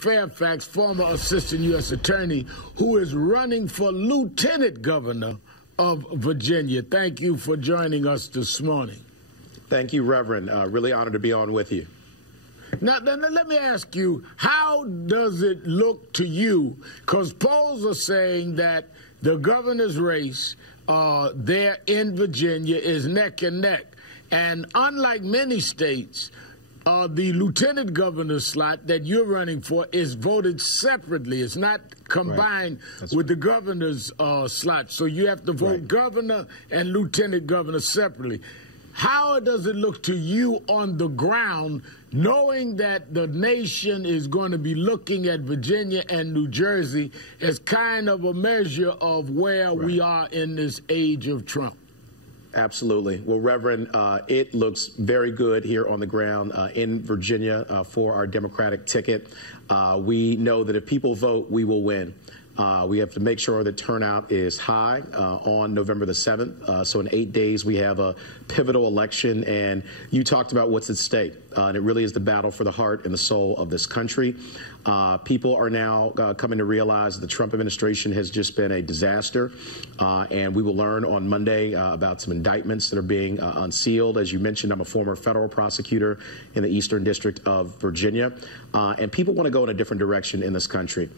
Fairfax, former assistant U.S. attorney, who is running for lieutenant governor of Virginia. Thank you for joining us this morning. Thank you, Reverend. Really honored to be on with you. Now, then let me ask you, how does it look to you? Because polls are saying that the governor's race there in Virginia is neck and neck. And unlike many states, the lieutenant governor slot that you're running for is voted separately. It's not combined with the governor's slot. So you have to vote governor and lieutenant governor separately. How does it look to you on the ground, knowing that the nation is going to be looking at Virginia and New Jersey as kind of a measure of where we are in this age of Trump? Absolutely. Well, Reverend, it looks very good here on the ground in Virginia for our Democratic ticket. We know that if people vote, we will win. We have to make sure that turnout is high on November the 7th. So in 8 days, we have a pivotal election. And you talked about what's at stake. And it really is the battle for the heart and the soul of this country. People are now coming to realize the Trump administration has just been a disaster. And we will learn on Monday about some indictments that are being unsealed. As you mentioned, I'm a former federal prosecutor in the Eastern District of Virginia. And people want to go in a different direction in this country.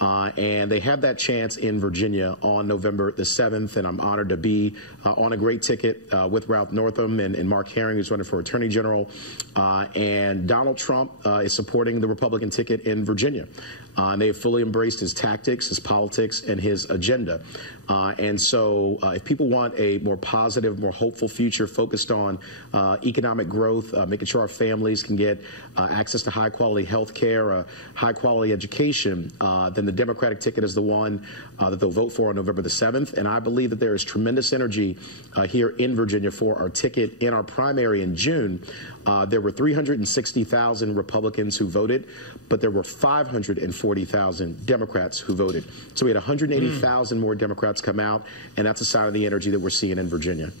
And they have that chance in Virginia on November the 7th. And I'm honored to be on a great ticket with Ralph Northam and Mark Herring, who's running for Attorney General. And Donald Trump is supporting the Republican ticket in Virginia. And they have fully embraced his tactics, his politics, and his agenda. And so if people want a more positive, more hopeful future focused on economic growth, making sure our families can get access to high-quality health care, high-quality education, then the Democratic ticket is the one that they'll vote for on November the 7th. And I believe that there is tremendous energy here in Virginia for our ticket in our primary in June. There were 360,000 Republicans who voted, but there were 540,000 Democrats who voted. So we had 180,000 more Democrats come out, and that's a sign of the energy that we're seeing in Virginia.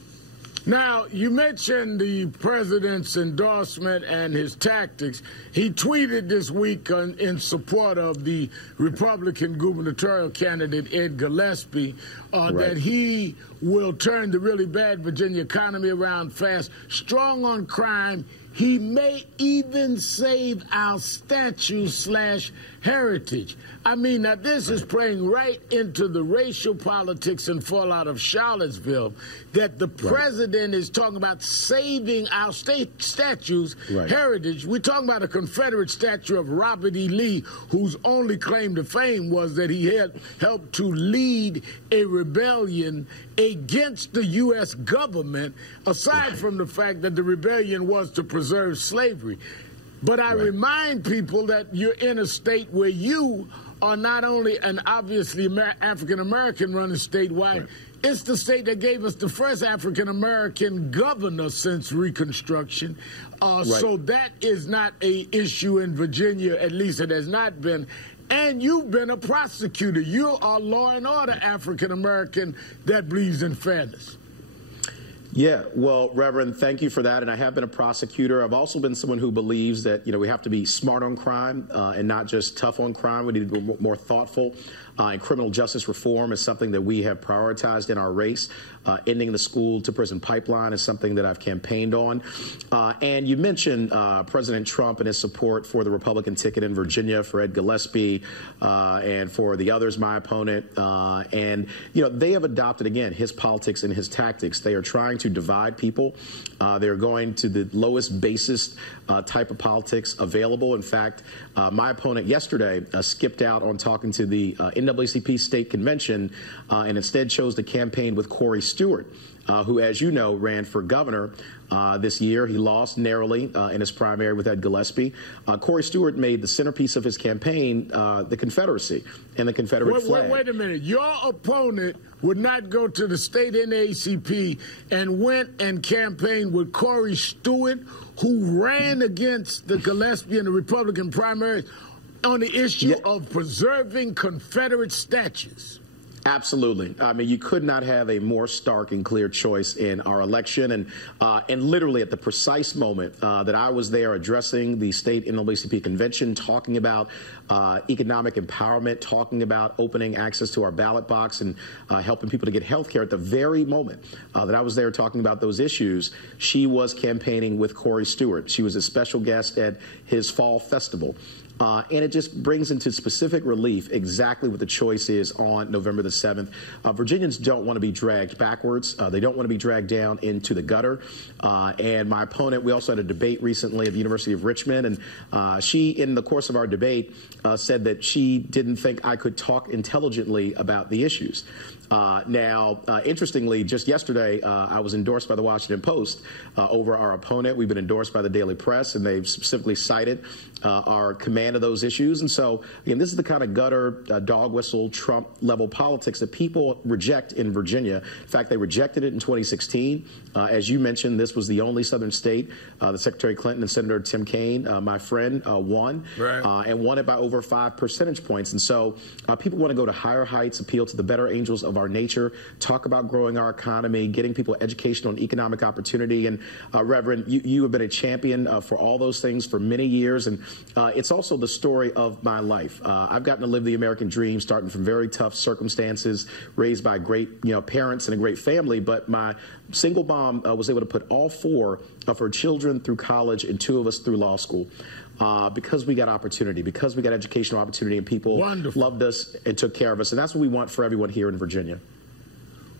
Now, you mentioned the president's endorsement and his tactics. He tweeted this week in support of the Republican gubernatorial candidate, Ed Gillespie, that he will turn the really bad Virginia economy around fast, strong on crime. He may even save our statue/heritage. I mean, now this is playing right into the racial politics and fallout of Charlottesville, that the president is talking about saving our state statues, heritage. We're talking about a Confederate statue of Robert E. Lee, whose only claim to fame was that he had helped to lead a rebellion against the U.S. government, aside from the fact that the rebellion was to preserve slavery. But I remind people that you're in a state where you are not only an obviously African-American running statewide, it's the state that gave us the first African-American governor since Reconstruction. So that is not an issue in Virginia, at least it has not been. And you've been a prosecutor. You are law and order African-American that believes in fairness. Yeah, well, Reverend, thank you for that. And I have been a prosecutor. I've also been someone who believes that, we have to be smart on crime and not just tough on crime. We need to be more thoughtful. And criminal justice reform is something that we have prioritized in our race. Ending the school-to-prison pipeline is something that I've campaigned on. And you mentioned President Trump and his support for the Republican ticket in Virginia, for Ed Gillespie, and for the others, my opponent. And, they have adopted, again, his politics and his tactics. They are trying to divide people. They're going to the lowest, basest type of politics available. In fact, my opponent yesterday skipped out on talking to the NAACP state convention and instead chose to campaign with Corey Stewart, who, as you know, ran for governor this year. He lost narrowly in his primary with Ed Gillespie. Corey Stewart made the centerpiece of his campaign the Confederacy and the Confederate flag. Wait a minute. Your opponent would not go to the state NAACP and went and campaigned with Corey Stewart, who ran against the Gillespie and the Republican primaries on the issue of preserving Confederate statues. Absolutely. I mean, you could not have a more stark and clear choice in our election. And literally at the precise moment that I was there addressing the state NAACP convention, talking about economic empowerment, talking about opening access to our ballot box and helping people to get health care, at the very moment that I was there talking about those issues, she was campaigning with Corey Stewart. She was a special guest at his fall festival. And it just brings into specific relief exactly what the choice is on November the 7th. Virginians don't want to be dragged backwards. They don't want to be dragged down into the gutter. And my opponent, we also had a debate recently at the University of Richmond, and she, in the course of our debate, said that she didn't think I could talk intelligently about the issues. Interestingly, just yesterday, I was endorsed by the Washington Post over our opponent. We've been endorsed by the Daily Press, and they've specifically cited our command of those issues. And so, again, this is the kind of gutter, dog whistle, Trump-level politics that people reject in Virginia. In fact, they rejected it in 2016. As you mentioned, this was the only southern state that Secretary Clinton and Senator Tim Kaine, my friend, won, right, and won it by over 5 percentage points. And so people want to go to higher heights, appeal to the better angels of our nature, talk about growing our economy, getting people education on economic opportunity. And Reverend, you have been a champion for all those things for many years. And it's also the story of my life. I've gotten to live the American dream, starting from very tough circumstances, raised by great parents and a great family. But my single mom was able to put all 4 of her children through college and 2 of us through law school. Because we got opportunity, because we got educational opportunity, and people loved us and took care of us. And that's what we want for everyone here in Virginia.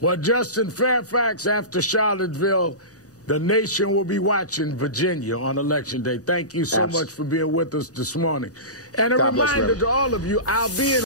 Well, Justin, Fairfax after Charlottesville, the nation will be watching Virginia on Election Day. Thank you so much for being with us this morning. And a reminder to all of you, I'll be in